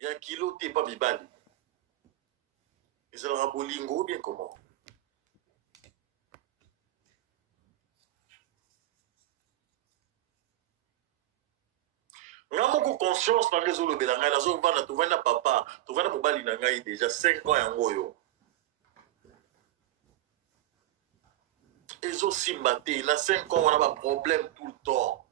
Il y a un kilo, t'es pas mibali. Et ça leur bolingo, bien comment? Nga moko conscience na réseau le belanga na zo vana to vana papa to vana mobali na ngai déjà 5 ans yango yo ezo simbate na 5 ans on a pas problème tout le temps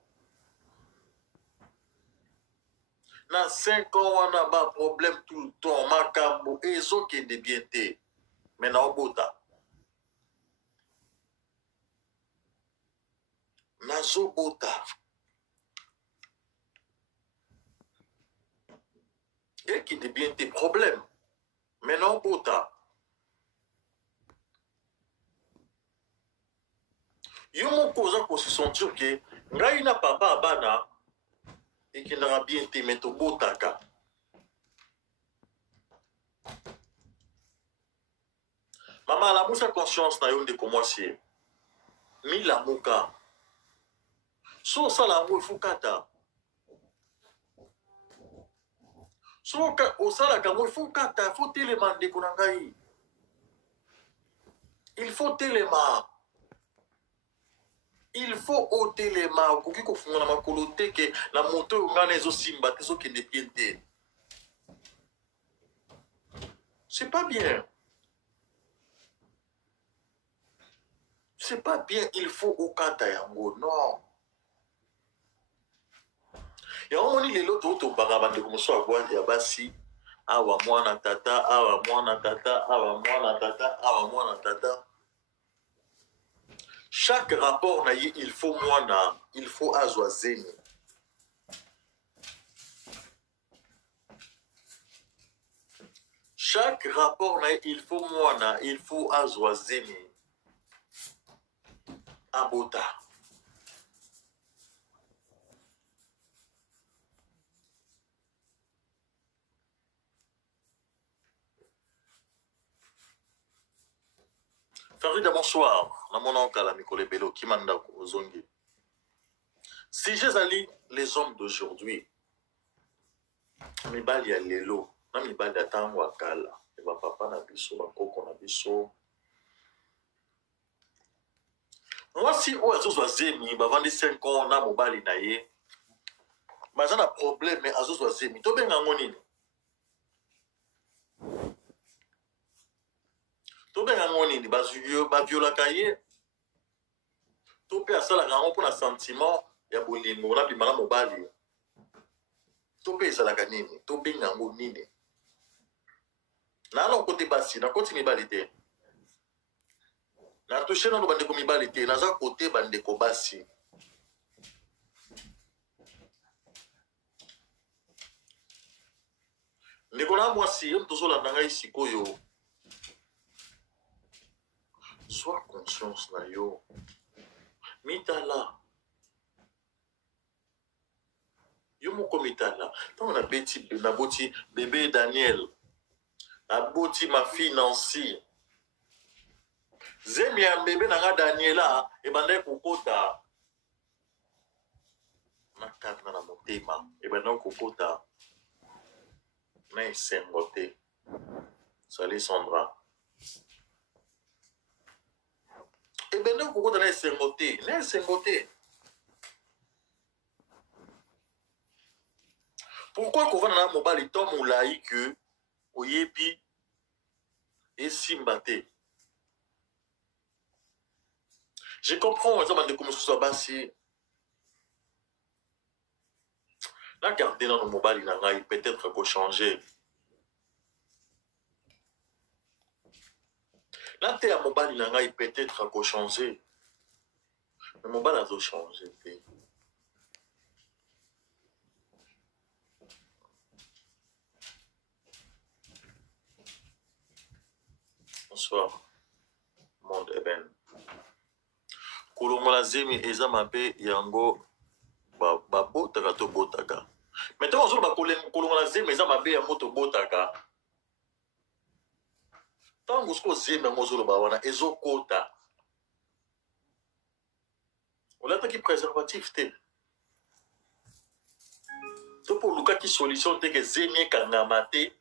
na 5 ans on a pas problème tout le temps makambo ezo ke de bien te mais na obota na zo bota et qui de bien tes problèmes mais non bota yo moko oza ko se sentir que ngai na papa bana et qui n'aura bien te mais to botaka maman la moussa conscience na yo ndeko mwasi mila moka so sala ngo fukata so ka osala ka ngo fukata faut telema ndeko na ngai il faut telema il faut otelema okoki kofunga na makolo te ke na moto oyo ngana ezosimba te ezokende bien te c'est pas bien. C'est pas bien, il faut au kata yango, non. Ya omoni lelo to banga bande ko so agwa ya basi awa mwana tata awa mwana tata awa mwana tata awa mwana tata. Chaque rapport na ye il faut mwana, il faut azwazeni. Chaque rapport na ye il faut mwana, il faut azwazeni. Abota. Farida, bonsoir. Na mon oncle la Mikole Bello qui manda ozongi. Si j'ai ali les hommes d'aujourd'hui, mibali ya lelo, na mibali atango akala, e ba papa na biso, ba koko na biso. Moi si o azo zemi, ba vandi 5 ans na mobali na ye. Ba za na problème mais azo zemi, to benga ngonini. To benga ngonini ba viola kaye. To pe asala ngango pour na sentiment ya bolingo na bimala mobali. To pe esala kanini, to benga ngonini. Na côté basi, na côté mibali te. Na touché na bande ko mibali te, na za côté bande ko basi. Ndikona mwasi yo tozola nanga isikoyo. Sois conscience na yo. Mitala. Yo moko mitala. Tant on a beti na boti bébé Daniel. Na boti ma fille Nancy. Zemi ya bébé nanga Daniela e bande kokota. Na kata na motema e bande kokota. Na esengote. Salut Sandra. E bande kokota na esengote. Na esengote. Pourquoi qu'on va dans le mobile tom ou laïque au yebi et simbate? Je comprends de comment ce soit basé. La garder dans le mobile il peut-être qu'on changer. La terre mobile il peut-être qu'on changer. Le mobile a tout changé. Bonsoir, monde Eben. Kolongola zemi eza mabe yango ba botaka to botaka. Maintenant on ba kolongola zemi eza mabe yango to botaka. Tango sko zemi yango zolo ba wana ezo kota. On l'a qui préservatif te. to pour luka qui solution te que zemi kangamate.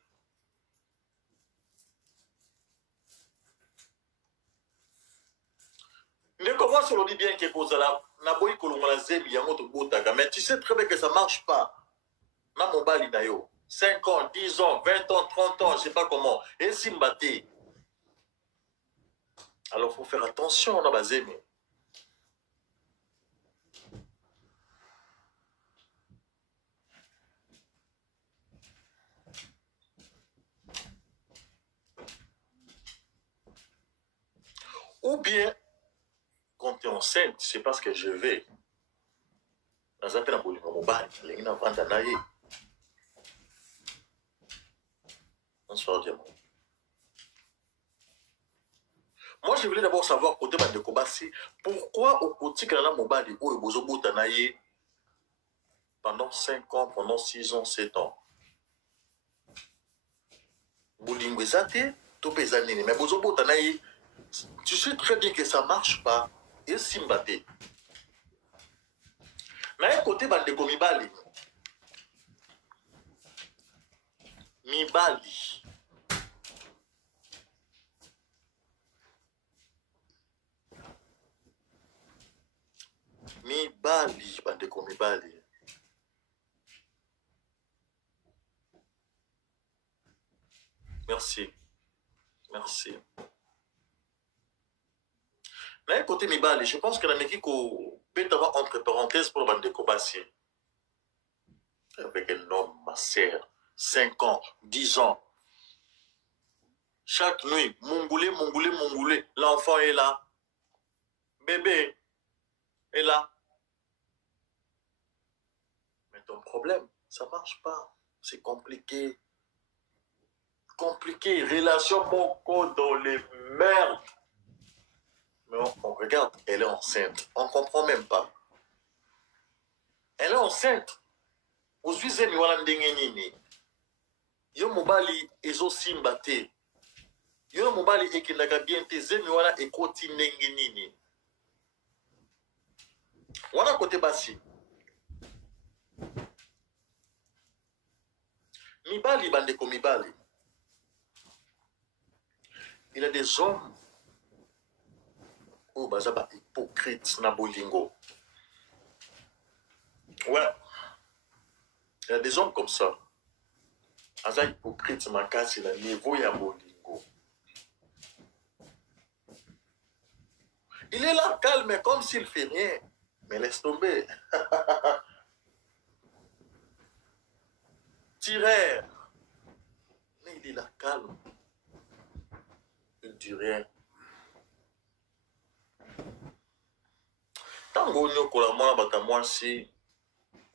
Mais comment se le dit bien que kozala na boy kolongola zemi yango to botaka, mais tu sais très bien que ça marche pas. Na mobali na yo 5 ans, 10 ans, 20 ans, 30 ans, je sais pas comment. Et simbate. Alors faut faire attention na bazemi. Ou bien quand tu es enceinte, c'est parce que je vais. Dans un peu de mobile, les gens vont t'anayer. Bonsoir, diamant. Moi, je voulais d'abord savoir, côté de Kobasi, pourquoi au côté que la mobile, où est Bozobo Tanaye pendant 5 ans, pendant 6 ans, 7 ans. Boulingwezate, Topezanine, mais Bozobo Tanaye, tu sais très bien que ça ne marche pas. Et Simbate. Mais côté de Komibali, Mibali. Mibali, bandeko mibali. Merci. Merci. Mais côté mibali, je pense que la Méquique peut avoir entre parenthèses pour le bandeko bassi. Avec un homme, ma sœur, 5 ans, 10 ans. Chaque nuit, mongoulé, l'enfant est là. Bébé est là. Mais ton problème, ça ne marche pas. C'est compliqué. Compliqué. Relation beaucoup dans les merdes. Mais on regarde, elle est enceinte. On ne comprend même pas. Elle est enceinte. Aujourd'hui, c'est mi yo mobali ezo simbate. Yo mobali ekendaka bien te zemi wana ekoti ndenge nini. Wana côté basi. Mibali bandeko mibali. Il y a des hommes oh bazaba hypocrite na bolingo. Ouais. Il y a des hommes comme ça. Aza hypocrite makasi na niveau ya bolingo. Il est là calme comme s'il fait rien. Mais laisse tomber. Tireur. Mais il est là calme. Il ne dit rien. Tant que la moi bata moi si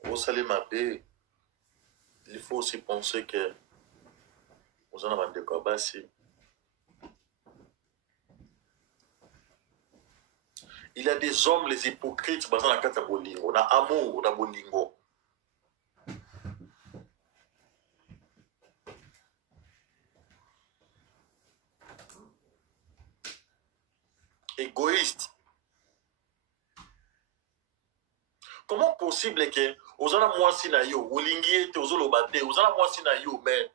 au salé ma bé, il faut aussi penser que vous en avez des kabasi. Il y a des hommes, les hypocrites, basant la carte à bolingo. On a amour, on a bolingo. Égoïste. Comment possible que vous en avez moins si na yo, vous lingiez, vous en avez vous en avez moins si na yo, mais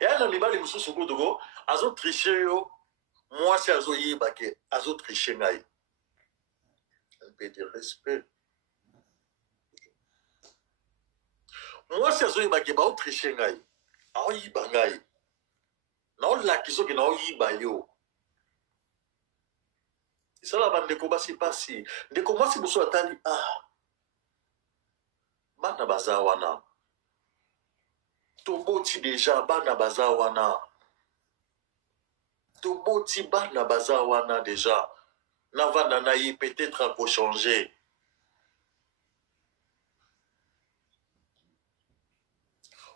et à la libale, vous sous le dos, azo tricher yo, moi c'est azo yibake, azo tricher ngai. Un peu de respect. Moi c'est azo yibake, ba o tricher ngai, ao yiba ngai. Na o la kiso ke na o yiba yo. Ça la bande de combat c'est passé. De comment si vous atali bana bazawana. Toboti déjà bana bazawana. Toboti bana bazawana déjà. Navana naï peut-être pour changer.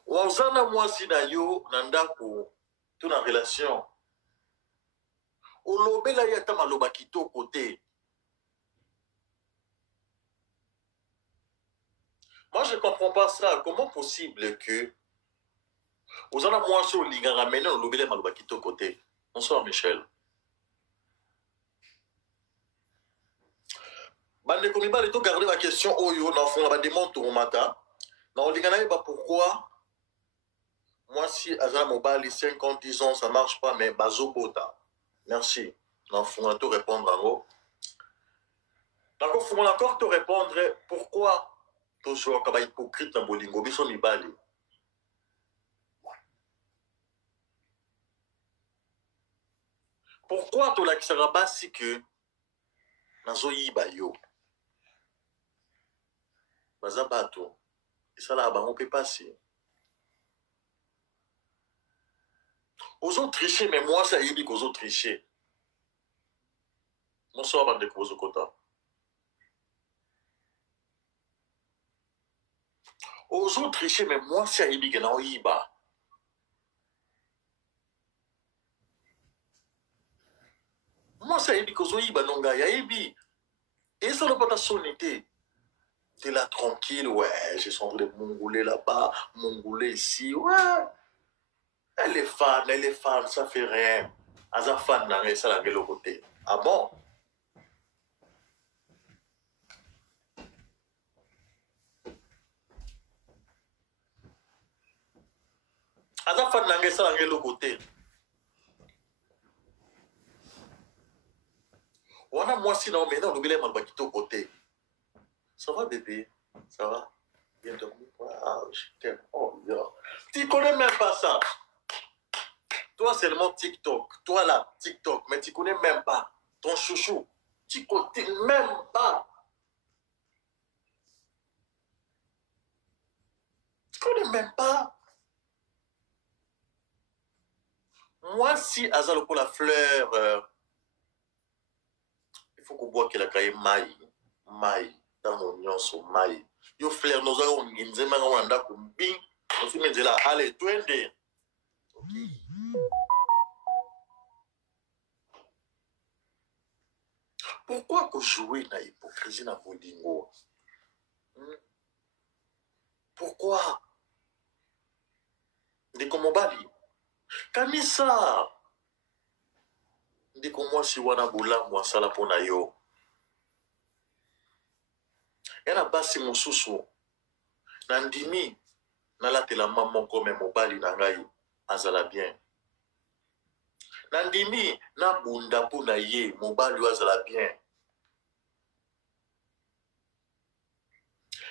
Wazana mwasi na yo nandako tout la relation. Olobela yata maloba kitoko te. Moi je comprends pas ça. Comment possible que vous en avez moins sur l'Iga ramené olobela maloba kitoko te. Bonsoir Michel. Bande komiba le to garder la question oyo dans fond la demande au matin. Mais on dit pourquoi moi si Azala Mobali 5 ans, 10 ans, ça ne marche pas, mais Bazo Bota. Merci. Non, faut te répondre en haut. D'accord, faut encore te répondre pourquoi tu es hypocrite dans Bolingo, Biso Mibali. Pourquoi tu l'as si que Nazo Yiba yo Bazabato. Et ça là, on peut passer. Aux autres tricher, mais moi, ça y est, qu'aux autres tricher. Mon soir, va déposer au quota. Aux autres tricher, mais moi, ça y est, que non, Yiba. Moi, ça y est, qu'aux autres Yiba, non, gars, y et ça n'a pas ta sonité. T'es là tranquille, ouais, j'ai son de mongolais là-bas, mongolais ici, ouais. Elle est fan, ça fait rien. Aza fan, n'a ça la gueule au côté. Ah bon? Aza fan, n'a ça la gueule au côté. On a moi si non, mais non, l'oubliez mal bakito au côté. Ça va, bébé? Ça va? Bien dormi? Ah, je t'aime. Oh, yeah. Tu connais même pas ça. Toi, c'est le mot TikTok. Toi, là, TikTok. Mais tu connais même pas ton chouchou. Tu connais même pas. Tu connais même pas. Moi, si Azalo pour la fleur, il faut qu'on voit qu'elle a créé maï, dans mon union sur maï. Yo fleur, nous avons une zema, on a un bin. On se met là, allez, tout est dit. Ok. Pourquoi que jouer dans l'hypocrisie dans Bolingo? Pourquoi? Dès qu'on m'obali. Kamisa. Dès qu'on moi si wana boula, moi ça la pona yo. Yana basi mususu. Nandimi. Nalatela maman comme mobali nangai. Azala bien. Nandimi. Na bunda pona ye. Mobali azala bien.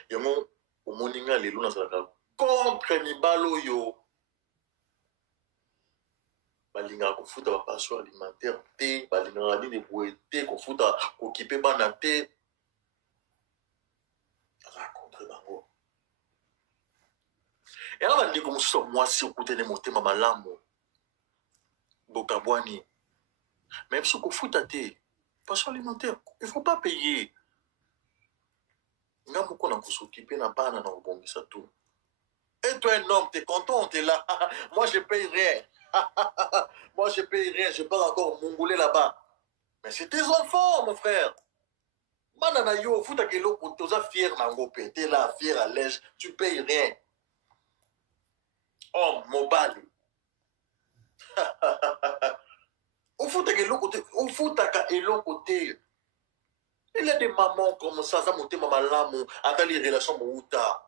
Yamo. Omoninga lelo na salaka. Contre mibalo yo. Balinga kofuta ba passion alimentaire te, balinga nini boye te, kofuta kokipe bana te. Aza contre bango. Et là bandi ko muso mwasi okutene motema malamu. Bokabwani. Même si kofuta te, passion alimentaire, il faut pas payer. Nga moko na kosokipe na bana na obongisa tout. Et toi un homme, t'es content, t'es là. Moi je paye rien. Moi, je paye rien, je parle encore mongolais là-bas. Mais c'est tes enfants, mon frère. Manana yo, fouta que l'eau, t'es fier, nango, t'es là, fier à l'aise, tu payes rien. Oh, mobile. Au fouta que l'eau, au fouta que l'eau côté. Il y a des mamans comme ça monte maman l'amour, attends les relations mouta.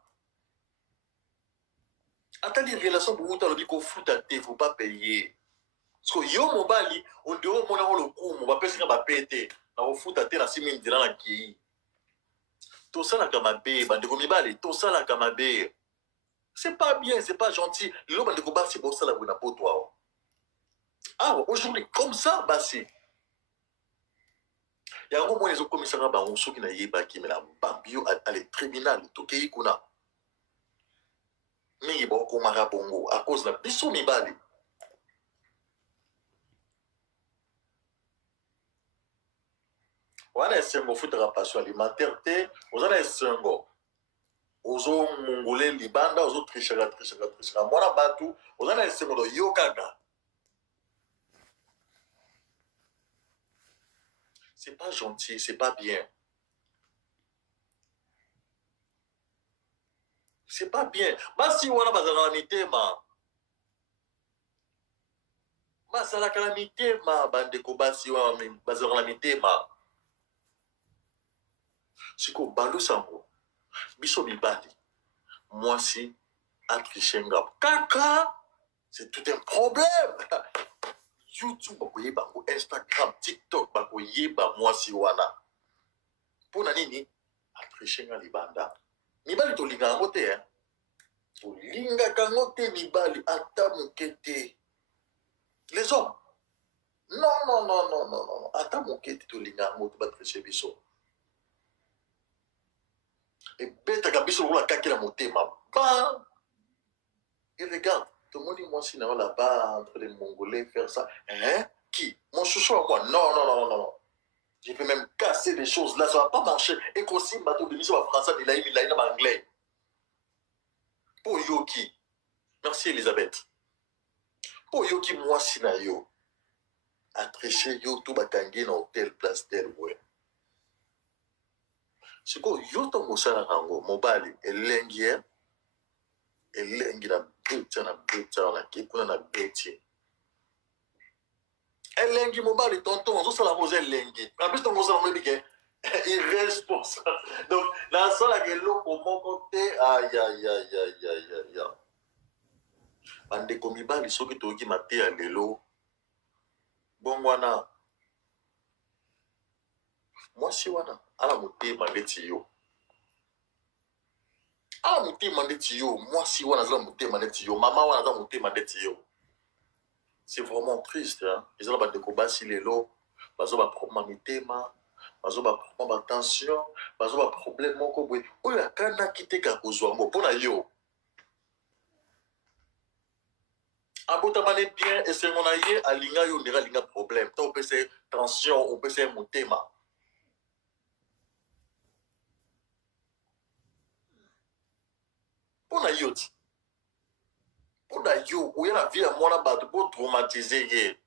Attends les relations mouta, le dit qu'au fouta, il ne faut pas payer. Parce que yo mobali, on doit mon le coup, on va pas se faire péter. On fout à terre la semaine de la qui. Tout ça la kamabé, bande de mibali, tout ça la kamabé. C'est pas bien, c'est pas gentil. Le bande de combat c'est bon ça la bonne pour toi. Ah aujourd'hui comme ça bah c'est. Il y a un moment les autres commissaires bah on sait qu'il n'a pas qui mais la bambio à les tribunal tout qui kuna. Mais il bon comme bongo à cause de la biso mibali. On a un symbole de passion alimentaire, on a un symbole. Ozo mongolais libanda, ozo trichera. Moi batu, on a un symbole de yokaga. C'est pas gentil, c'est pas bien. C'est pas bien. Ma si on a bazala mitema. Ma sala kalamite bande ko basi wa bazala mitema. Siko balu sango. Biso mibali. mwasi atriche ngabo kaka c'est tout un problème. YouTube bakoyeba ko Instagram TikTok bakoyeba mwasi wana pona nini atriche nga libanda mibali tolinga yango te tolingaka yango te mibali ata moke te les hommes non ata moke te tolinga yango te batriche biso ebetaka biso lokola kaki na motema ba et regarde tout le monde dit moi si non là-bas entre les Mongolais faire ça hein qui mon chouchou à moi non je peux même casser des choses là ça va pas marcher et qu'on s'y bateau de mission en français il a en anglais pour Yoki merci Elisabeth pour Yoki moi si na yo a tricher yo tout batanguer dans hôtel place tel ouais c'est quoi yo to mosala rango mobali elengi na buta na kipuna na beti elengi mobali tonton ozosala moza elengi en plus tongo osala moyebi ke irresponsable donc nasalaka eloko moko te aya bandeko mibali soki toyoki mateya lelo bongo wana mwasi wana ala motema ndeti yo ala motema ndeti yo mwasi wana azala motema ndeti yo mama wana aza motema ndeti yo c'est vraiment triste hein ezala bandeko basi lelo bazo baprobléme mitema bazo baprobléme batension bazo baproblème moko boye oyo akandaki te kaka kozwa yango mpo na yo abotamani bien esengo na ye alinga yo ndenge alinga problème ta opesa tension opesa motema mpo na yo ti mpo na yo oya na vie ya mwana bato mpo traumatize ye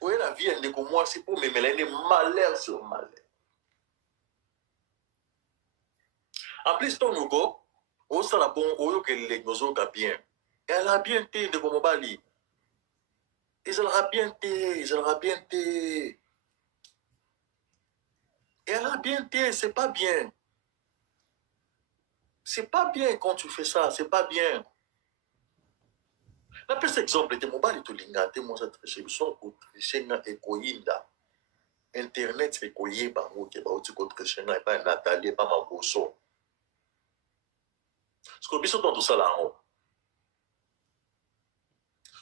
oya na vie ya ndeko mwasi mpo memela ene malheur sur malheur en plus tonoko osala bon oyoka elenge ozoyoka bien ezalaka bien te ndeko mobali ezalaka bien te elle bien été, c'est pas bien. C'est pas bien quand tu fais ça, c'est pas bien. La plus exemple, de mobile to lingate mo sa tricher so ko tricher na ekoyinda. Internet ekoyeba mo ke ba uti ko tricher na pa Nathalie pa maboso. Sko biso to sala ngo.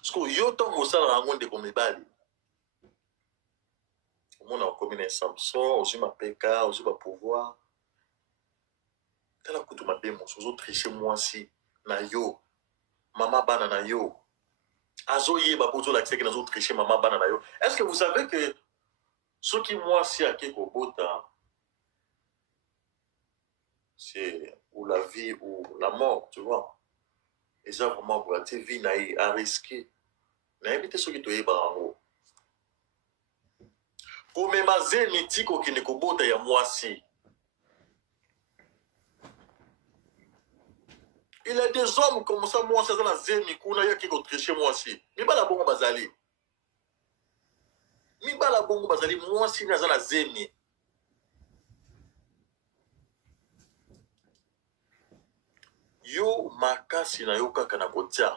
Sko yo to mo sala ngo de ko mibali. On a combien Samson, aussi ma PK, aussi ma pouvoir. Tala kutu ma bemo, sozo tricher moi si na yo. Mama bana na yo. Azo ye ba poto l'accès que nazo tricher mama bana na yo. Est-ce que vous savez que ceux qui moi si à keko bota c'est ou la vie ou la mort, tu vois. Et ça vraiment pour la vie na à risquer. Na éviter ceux qui te yeba en haut. Komema zemi tiko kine kobota ya mwasi. Il y a des hommes comme ça, moi, ça dans zemi kuna ya kiko tricher mwasi. Mibala bongo bazali. Mibala bongo bazali mwasi na zana zemi. Yo makasi na yo kaka na kotia.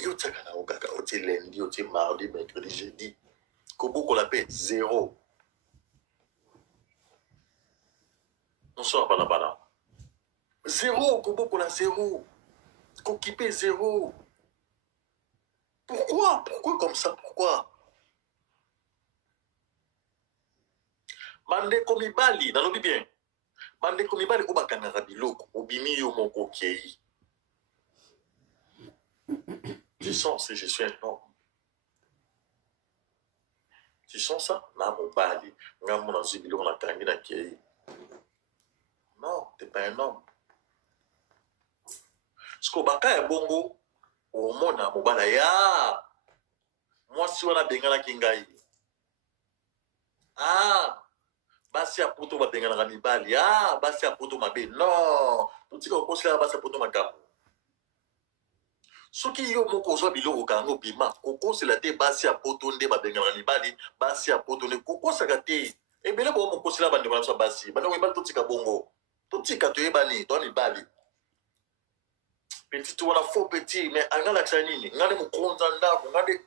Yo tsaka na yo kaka oti lundi, oti mardi, mercredi, jeudi. Kobo l'appelle zéro. On sort balabala. Zéro, Kobo la zéro. Kokipé zéro. Pourquoi? Pourquoi comme ça? Pourquoi? Mande komibali, nalobi bien. Mande komibali obakanga biloko, obimi yo moko kei. Tu sens si je suis un homme. Tu sens ça? Na mobali. Nga mona zibili on a tangi na kei. Non, t'es pas un homme. Sko baka ya bongo, o mona mobala ya. Moi si wana bengana kingai. Ah, basi ya poto ba bengana ka mibali. Ah, basi ya poto mabe. Non, tutika okosela basi ya poto makapo. soki yo moko ozwa biloko kango bima kokosela te basi ya poto nde babengana mibali basi ya poto nde kokosaka te ebele bao mokosela bandeko na biso ya basi bandeko mibali totika bongo totika toyebani toa mibali petit wana faux petit mais anga lakisa nini nga nde mokonza ndako nga nde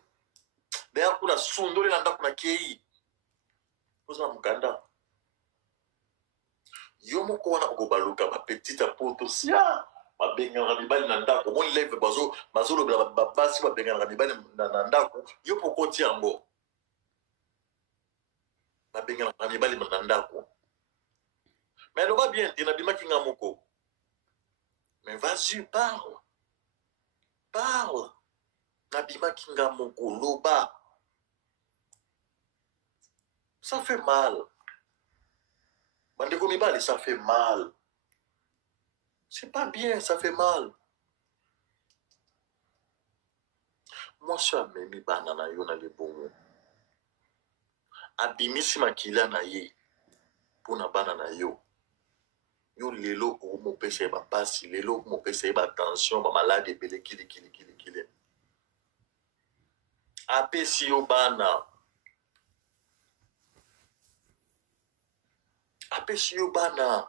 daya kuna sundoli na ndako na kei kozala mokanda yo moko wana okobaluka bapetite ya poto sia babenganaka mibali na ndako omoni leve bazolobela babasi babenganaka mibali na ndako yo poko ti yango babenganaka mibali na ndako mais loba bien te nabimaki nga moko mais vas-y parle nabimaki nga moko loba ça fait mal bandeko mibali ça fait mal c'est pas bien ça fait mal mwasi amemi bana na yo na libongo abimisi makila na ye mpona bana na yo yo lelo okomopesa ye bapasi lelo okomopesa ye batension bamaladi ebele kilikili apesi yo bana apesi yo bana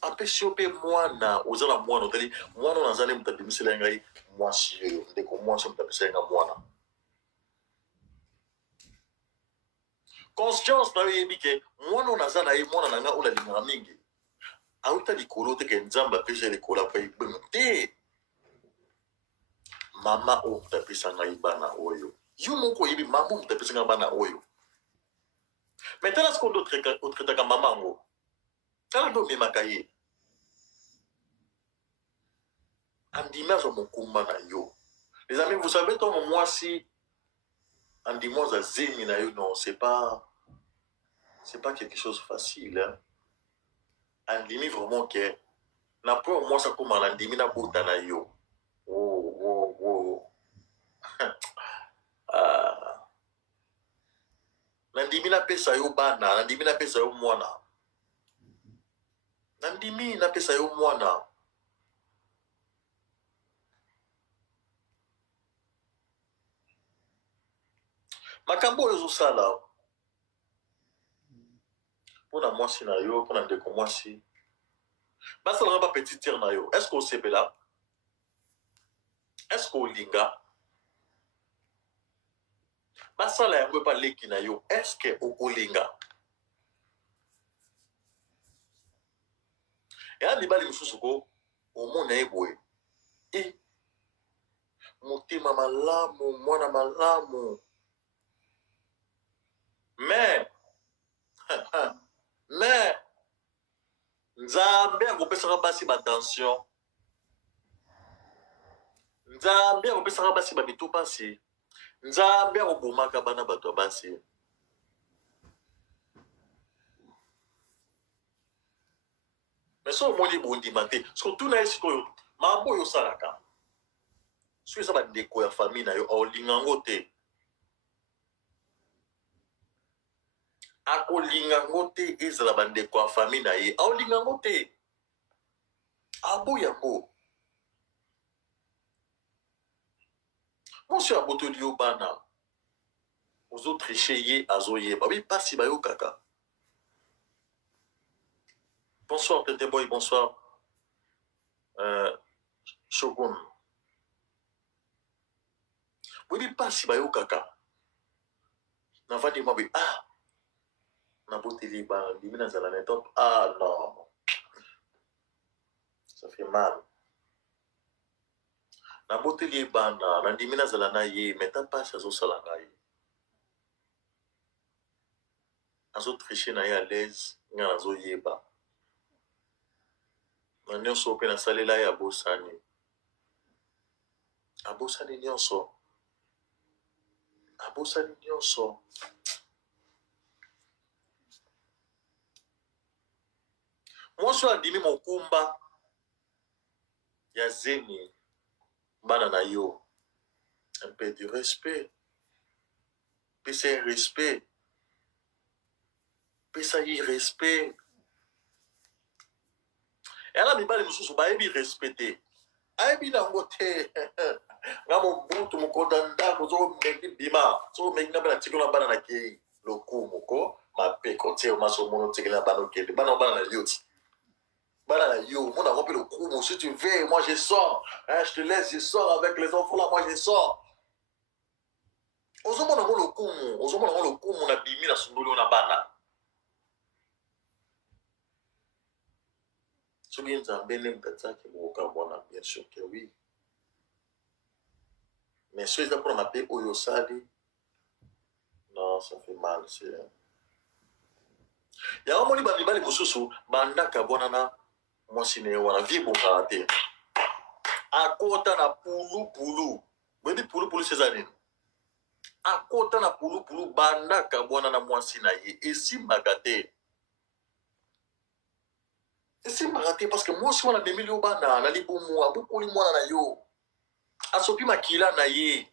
apesi yo mpe mwana oza na mwana otali mwana oyo nazali moto abimisela ye ngai mwasi oyo ndeko mwasi moto apesa ye nga mwana conscience na yo yebi ke mwana oyo naza na ye mwana na nga oyo nalingaka mingi awuta likolo te ke nzambe apesa ye likolo apa ebenge te mama oyo moto apesa ngai bana oyo yo moko oyebi mama oyo moto apesa ngai bana oyo mais tala sikoyo nde otretaka mama yango tala nde omemaka ye andimi azwa mokumba na yo les amis vous savez ntongo mwasi andimi aza zemi na yo non c'est pas quelque chose facile hein? Andimi vraiment ke na po mwasi akoma na ndimi na bota na yo nandimi napesa yo bana nandimi napesa yo mwana nandimi napesa yo mwana makambo oyo ozosala mpona mwasi na yo mpona ndeko mwasi basalaka bapetitire na yo estce osepela estce olinga basala yango epa leki na yo estce okolinga eya mibali mosusu ko omona ye boye motema malamu mwana malamu mais nzambe akopesaka basi batension nzambe akopesaka basi babitu basi nzambe akobomaka bana bato ya basi mais so omoni bondima te surtout na ye sikoyo mambo oyo osalaka soki eza bandeko ya famille na yo aolinga yango te akolinga yango te ezala bandeko ya famille na ye aolinga yango te aboyi yango mwasi abotoli yo bana ozotriche ye azoyeba wi mpasi bayokaka bonsoir tete boy bonsoir shogun boyebi mpasi bayokaka navandi mwa boye naboteli bana ndimi nazala na top non ça fait mal naboteli ye bana nandimi nazala na ye meta mpasi azosala ngai azotriche na ye à l'aise nga nazoyeba na nyonso mpe nasalela ye abosani nyonso mwasi oyo andimi mokumba ya zemi bana na yo un peu de respect pesa ye respect pesa ye respect eyala mibali mosusu bayebi respecte ayebi nango te nga mobutu mokonda ndako zo meki bima zo meki na bana tikolo bana na kei lokumu ko mapeko tie maso mono tikela bana okende bana bana na yoti bana na yo mon a rempli lokumu si tu veux moi je sors hein, je te laisse je sors avec les enfants là moi je sors ozomona ngo lokumu na bimi na sunduli na bana soki nzambe nde mtataki mokoka mwana bien sûr que oui mais soki eza mpona mabe oyo osali non ça fait mal c'est yango moni bamibali mosusu bandaka bwanana mwasi na ye wana vie ebongaka te akota na pulupulu boyebi pulupulu seza nini akota na pulupulu bandaka bwanana mwasi na ye esimbaka te esimbaka te parce que mwasi wana memeli yo bana na libumu abukoli mwana na yo asopi makila na ye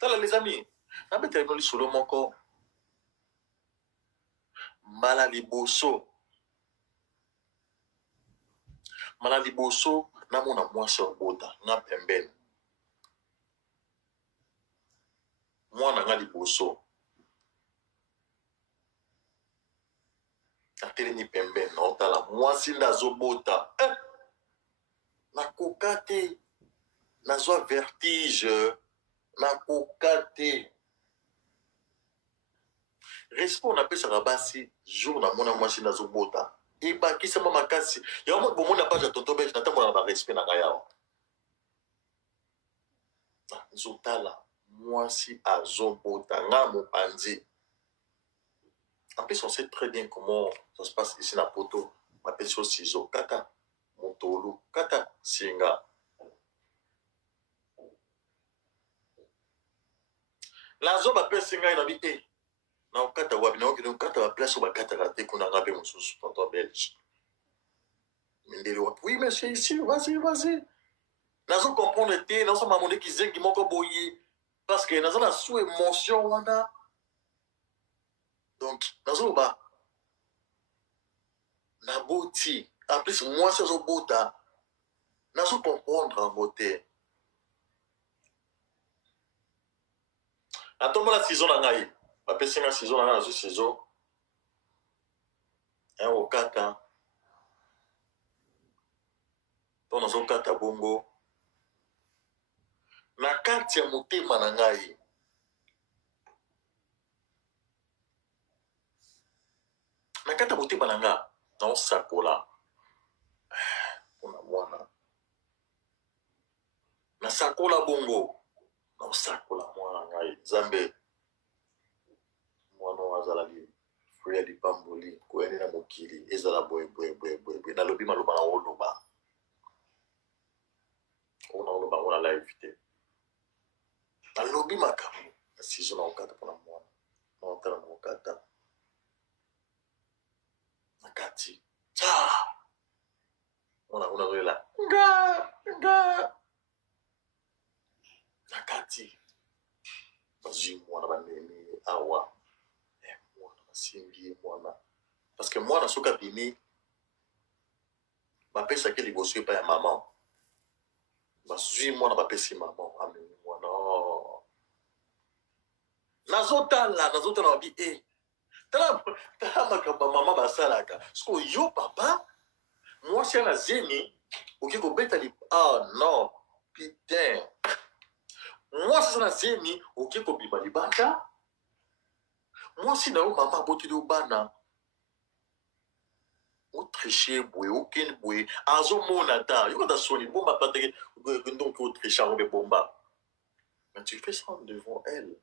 tala les amis nabetela bino lisolo moko mala liboso namona mwasi obota nga pembeni mwana nga liboso atelemi pembeni naotala mwasi nde azobota nakoka te nazwa vertige nakoka te respect napesaka basi jour namona mwasi nde azobota ebakisama makasi yango bomona page ya tonto belge natambola na barespect na ngai awa nzotala mwasi azobota nga mopanzi. En plus, on sait très bien comment ça se passe ici dans Poto. Ma personne ciseau, kaka, motolu, kaka, singa. La zone appelle singa, il a dit, eh, na okata wabi, na okata okata wa place au bakata rate qu'on a rappelé mon sous tonton belge. Mindeli wapi, oui monsieur ici, vas-y. Na zone comprendre te, na zone mamonde qui zengi moko boye, parce que na zone a sous émotion wana. Donc, dans bas, la beauté, en plus, moi, c'est au beau temps, nous allons comprendre en beauté. Attends, la saison en aïe, après, c'est la saison en aïe, la saison, un au kata, ton au kata bongo, na kati ya motema na ngai. Nakata motema na nga na osakola mpona mwana nasakola bongo na osakola mwana ngai nzambe mwana oyo azala fruit ya lipamboli koyani na mokili ezala boye nalobi maloba na oloba oyo na oloba ngo na live te nalobi makambo na sizo na okata mpona mwana na otala na okata nakati mwana kuna zoela nga nakati bazwi mwana bamemi awa mwana basimbi mwana parce que mwana soki abimi bapesaki liboso epai ya mama bazwi mwana bapesi mama amemi mwana nazotala babi e tala makambo mama basalaka siko yo papa mwasi ana zemi oki kobeta non putain mwasi ana zemi oki kobima libanda mwasi na yo mama aboteli yo bana otriche boye okende boye azomona ta yokata soni bomba pateke donc otriche ango bomba mais tu fais ça devant elle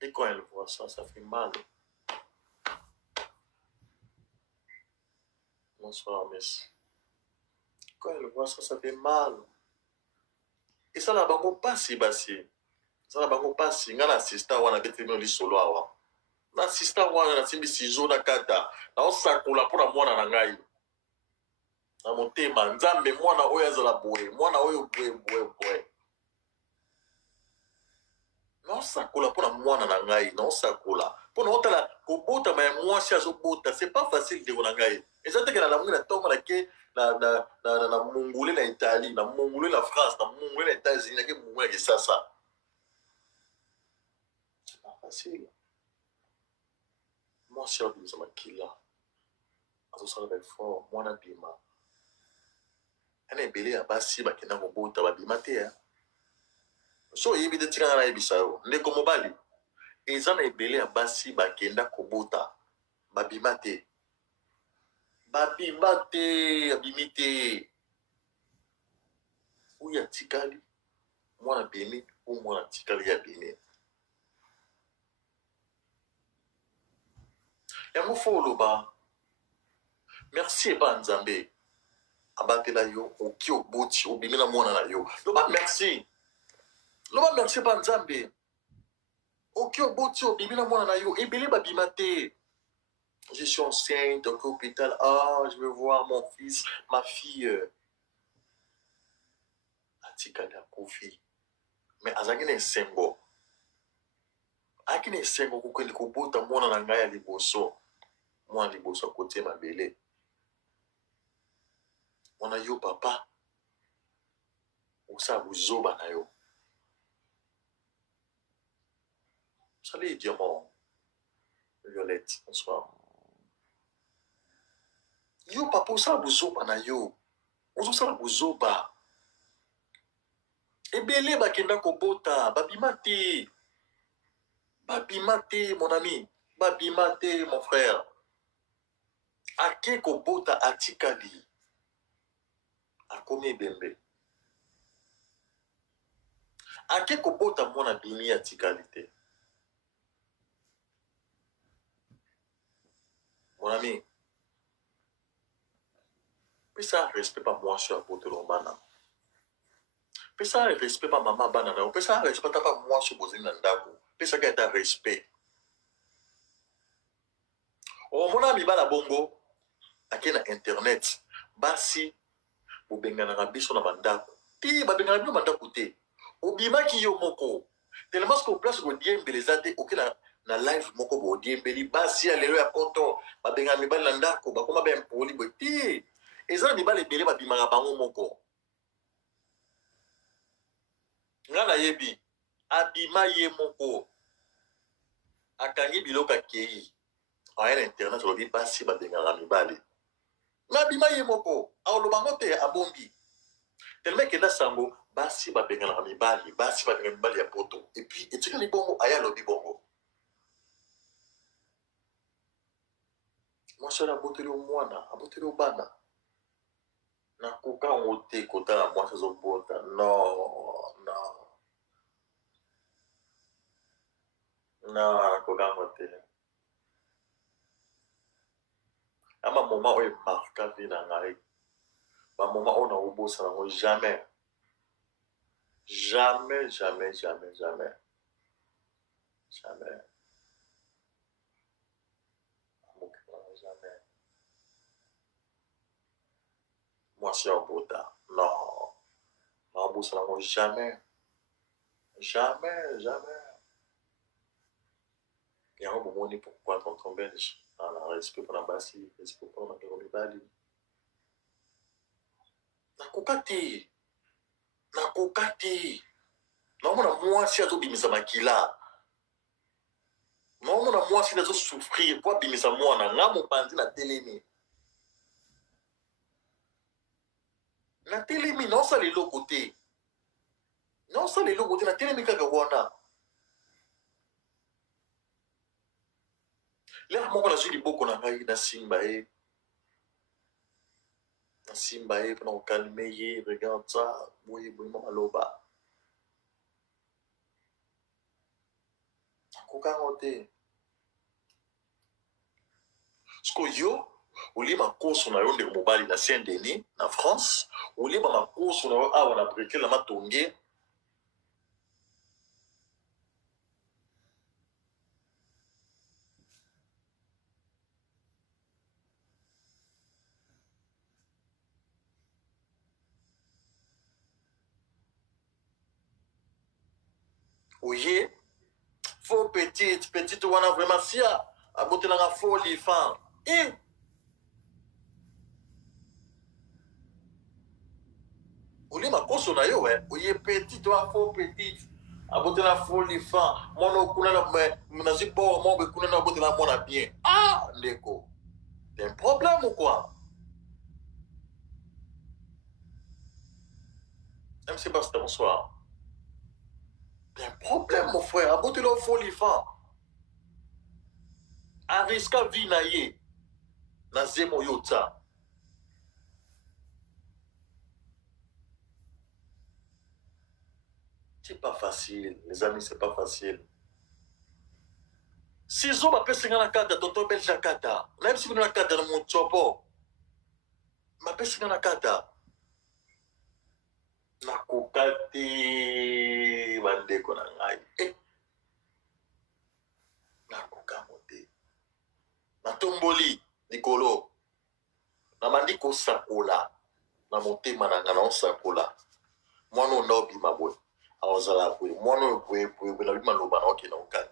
et quand elle voit ça ça fait mal. Bonsoir, miss. Quand elle voit ça, ça fait mal. Et ça, la bango passe, ça, la bango passe. Nga na sista wana bete no li solo awa. Na sista wana na simbi sizo na kata. Na osakula pona mwana na ngai. Na motema, nzambe mwana oyo azala boye. Mwana oyo boye. naosakola mpo na mwana na ngai naosakola mpo na otala kobotama ya mwasi azobota c'est pas facile ndeko na ngai eza teke na lamungi na ntongo nake na mongole na italie na mongole na france na mongole na états-unis nake mongole na kisasa c'est pas facile mwasi abimisa makila azosala baeffort mwana bima ana ebele ya basi bakenda kobota babima te so oyebi te tika nga nayebisa yo ndeko mobali eza na ebele ya basi bakenda kobota babima te abimi te oyo atikali mwana bimi oyo mwana atikali ya bimi yango fo oloba merci eba nzambe abatela yo oki oboti obimi na mwana na yo loba merci eba nzambe oki oboti obimi na mwana na yo ebele babima te je suis enceinte au hôpital je veux voir mon fils ma fille atikali akufi mais azalaki na esengo kokende kobota mwana na ngai ya liboso mwana liboso akotie mabele mwana yo papa osala buzoba na yo salut diamant Violette bonsoir yo papa osala buzoba na yo ozosala buzoba ebele bakenda kobota babima te mon ami babima te mon frère ake kobota atikali akomi ebembe ake kobota mwana bimi atikali te mon ami pesa respect pa mwasi abotela bana pesa respect pa mama bana na yo pesa respect pa mwasi bozali na ndako pesaka ata respect omona mibala bongo ake na internet basi bobenganaka biso na bandako te babengana bino bandako te obimaki yo moko tellement ce que place kodiembele eza te oke na live moko bodiembeli basi ya lelo ya poto babengana mibali na ndako bakoma baimpoli boye te eza na mibali ebele babimaka bango moko nga nayebi abima ye moko akangi biloko akei aya na internet olobi basi babengaka mibali nabima ye moko aolobango te abombi tellement ekenda sango basi babenganaka mibali basi babengaka mibali ya poto epuis etikali bongo aya alobi bongo mwasi oyo aboteli omwana aboteli obana nakoka yango te kotala mwasi azobota nakoka yango te ama moma oyo emarka vi na ngai bamoma oyo naobosa nango jamais mwasi ya obota naobosa nango jamais yango bomoni pourquoi tonton belge na respect mpona basi respect mpona makelo mibali nakoka te naomona mwasi azobimisa makila naomona mwasi azosouffrir po abimisa mwana nga mopanzi natelemi naosala eloko te natelemi kaka wana lere moko nazwi liboko na ngai nasimba ye mpona kokalme ye regarde ça boye boyema maloba nakokango te siko yo olie makoso na yo ndeko mobali na saint denis na france olie makoso na yo awa na brekele na matonge oye petite wana vraiment sia abotelanga folie fan oli makoso na yo oye petite wa fo petite abotela folie fan mwana okuna na zibo mo be kuna na abotela mwana bien ndeko t'as un problème ou quoi? MC Basta, bonsoir. T'as un problème, mon frère. Abotela folie fan. Ariska vie na ye. Na zemo yota. C'est pas facile, les amis, c'est pas facile. Si zo ba pesi ngana kata, tonton belja kata. Même si vous na kata na mon chopo. Ma pesi ngana kata. Na kokati bandeko na ngai. Na kokamote. Na tomboli likolo. Na mandiko sakola. Na motema na ngana osakola. Mwana no bima boy. Awazala boy. Mwana boy na bima loba na okina okani.